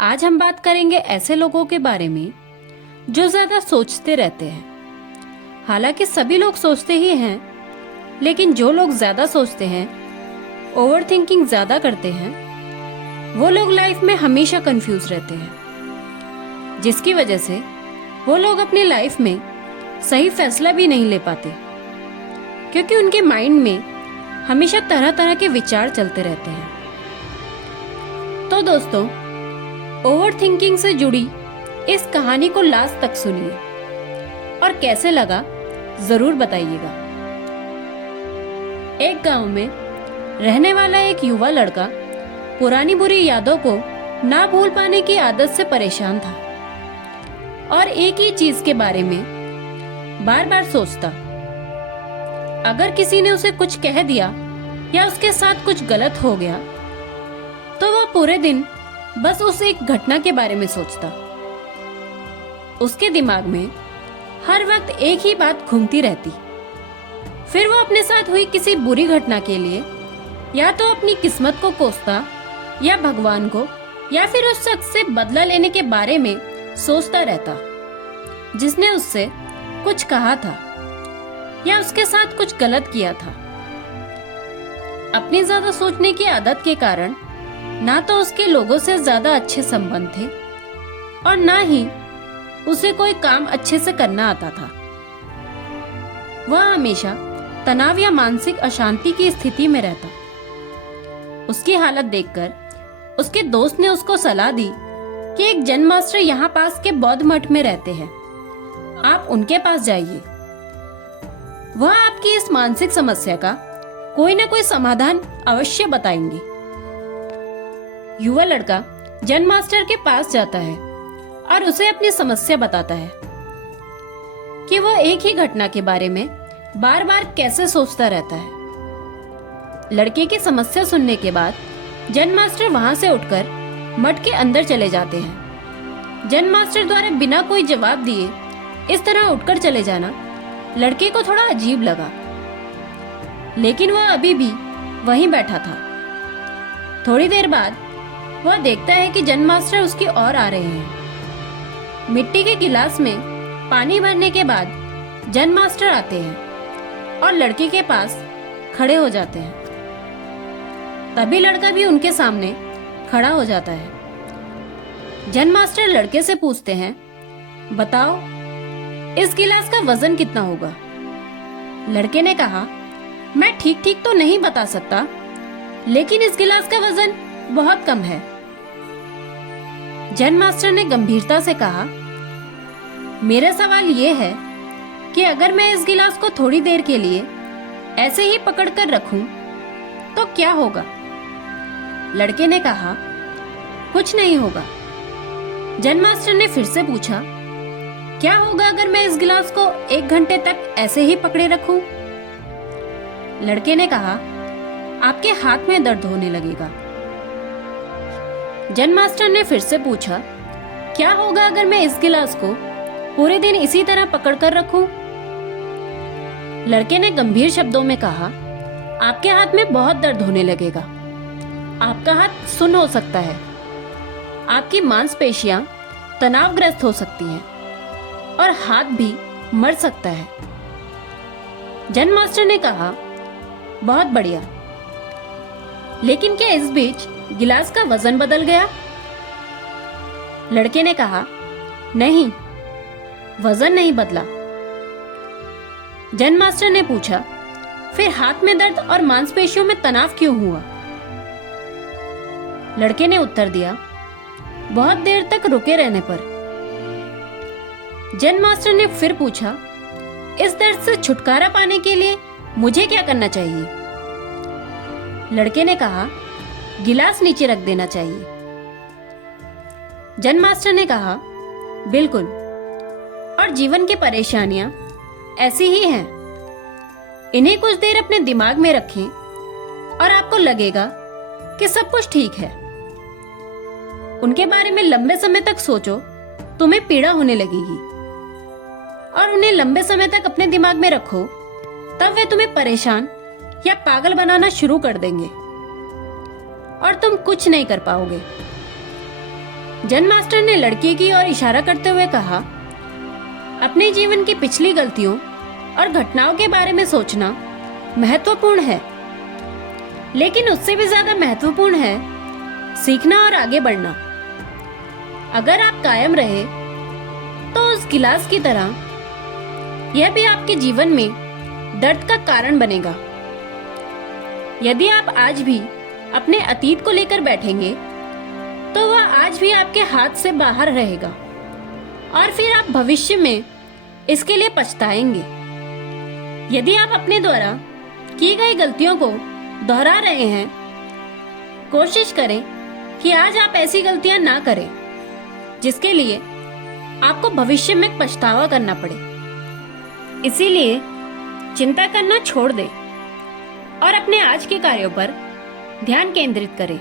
आज हम बात करेंगे ऐसे लोगों के बारे में जो ज्यादा सोचते रहते हैं। हालांकि सभी लोग सोचते ही हैं, लेकिन जो लोग ज्यादा सोचते हैं, ओवर थिंकिंग ज्यादा करते हैं, वो लोग लाइफ में हमेशा कंफ्यूज रहते हैं, जिसकी वजह से वो लोग अपनी लाइफ में सही फैसला भी नहीं ले पाते, क्योंकि उनके माइंड में हमेशा तरह तरह के विचार चलते रहते हैं। तो दोस्तों, ओवर थिंकिंग से जुड़ी इस कहानी को लास्ट तक सुनिए और कैसे लगा जरूर बताइएगा। एक गांव में रहने वाला एक युवा लड़का पुरानी बुरी यादों को ना भूल पाने की आदत से परेशान था और एक ही चीज के बारे में बार बार सोचता। अगर किसी ने उसे कुछ कह दिया या उसके साथ कुछ गलत हो गया तो वह पूरे दिन बस उस एक घटना के बारे में सोचता। उसके दिमाग में हर वक्त एक ही बात घूमती रहती। फिर वो अपने साथ हुई किसी बुरी घटना के लिए या तो अपनी किस्मत को कोसता या भगवान को या फिर उस शख्स से बदला लेने के बारे में सोचता रहता जिसने उससे कुछ कहा था या उसके साथ कुछ गलत किया था। अपनी ज्यादा सोचने की आदत के कारण ना तो उसके लोगों से ज्यादा अच्छे संबंध थे और ना ही उसे कोई काम अच्छे से करना आता था। वह हमेशा तनाव या मानसिक अशांति की स्थिति में रहता। उसकी हालत देखकर उसके दोस्त ने उसको सलाह दी कि एक जैन मास्टर यहाँ पास के बौद्ध मठ में रहते हैं, आप उनके पास जाइए। वह आपकी इस मानसिक समस्या का कोई न कोई समाधान अवश्य बताएंगे। युवा लड़का जैन मास्टर के पास जाता है और उसे अपनी समस्या बताता है कि वह एक ही घटना के बारे में बार बार कैसे सोचता रहता है। लड़के की समस्या सुनने के बाद जैन मास्टर वहां से उठकर मठ के अंदर चले जाते हैं। जैन मास्टर द्वारा बिना कोई जवाब दिए इस तरह उठकर चले जाना लड़के को थोड़ा अजीब लगा, लेकिन वह अभी भी वहीं बैठा था। थोड़ी देर बाद वह देखता है कि जैन मास्टर उसकी ओर आ रहे हैं। मिट्टी के गिलास में पानी भरने के बाद जैन मास्टर आते हैं और लड़के के पास खड़े हो जाते हैं। तभी लड़का भी उनके सामने खड़ा हो जाता है। जैन मास्टर लड़के से पूछते हैं, बताओ इस गिलास का वजन कितना होगा? लड़के ने कहा, मैं ठीक ठीक तो नहीं बता सकता, लेकिन इस गिलास का वजन बहुत कम है। जैन मास्टर ने गंभीरता से कहा, मेरा सवाल ये है कि अगर मैं इस गिलास को थोड़ी देर के लिए ऐसे ही पकड़कर रखूं तो क्या होगा? लड़के ने कहा, कुछ नहीं होगा। जैन मास्टर ने फिर से पूछा, क्या होगा अगर मैं इस गिलास को 1 घंटे तक ऐसे ही पकड़े रखूं? लड़के ने कहा, आपके हाथ में दर्द होने लगेगा। जैन मास्टर ने फिर से पूछा, क्या होगा अगर मैं इस गिलास को पूरे दिन इसी तरह पकड़कर रखूं? लड़के ने गंभीर शब्दों में कहा, आपके हाथ में बहुत दर्द होने लगेगा। आपका हाथ सुन्न हो सकता है, आपकी मांसपेशियां तनावग्रस्त हो सकती हैं और हाथ भी मर सकता है। जैन मास्टर ने कहा, बहुत बढ़िया, लेकिन क्या इस बीच गिलास का वजन बदल गया? लड़के ने कहा, नहीं, वजन नहीं बदला। जैन मास्टर ने पूछा, फिर हाथ में दर्द और मांसपेशियों में तनाव क्यों हुआ? लड़के ने उत्तर दिया, बहुत देर तक रुके रहने पर। जैन मास्टर ने फिर पूछा, इस दर्द से छुटकारा पाने के लिए मुझे क्या करना चाहिए? लड़के ने कहा, गिलास नीचे रख देना चाहिए। जैन मास्टर ने कहा, बिल्कुल, और जीवन की परेशानियां ऐसी ही हैं। इन्हें कुछ देर अपने दिमाग में रखें और आपको लगेगा कि सब कुछ ठीक है। उनके बारे में लंबे समय तक सोचो, तुम्हें पीड़ा होने लगेगी, और उन्हें लंबे समय तक अपने दिमाग में रखो, तब वे तुम्हें परेशान या पागल बनाना शुरू कर देंगे और तुम कुछ नहीं कर पाओगे। जन मास्टर ने लड़की की ओर इशारा करते हुए कहा, अपने जीवन की पिछली गलतियों और घटनाओं के बारे में सोचना महत्वपूर्ण है, लेकिन उससे भी ज्यादा महत्वपूर्ण है सीखना और आगे बढ़ना। अगर आप कायम रहे तो उस गिलास की तरह यह भी आपके जीवन में दर्द का कारण बनेगा। यदि आप आज भी अपने अतीत को लेकर बैठेंगे तो वह आज भी आपके हाथ से बाहर रहेगा और फिर आप भविष्य में इसके लिए पछताएंगे। यदि आप अपने द्वारा की गई गलतियों को दोहरा रहे हैं, कोशिश करें कि आज आप ऐसी गलतियां ना करें जिसके लिए आपको भविष्य में पछतावा करना पड़े। इसीलिए चिंता करना छोड़ दें और अपने आज के कार्यों पर ध्यान केंद्रित करें।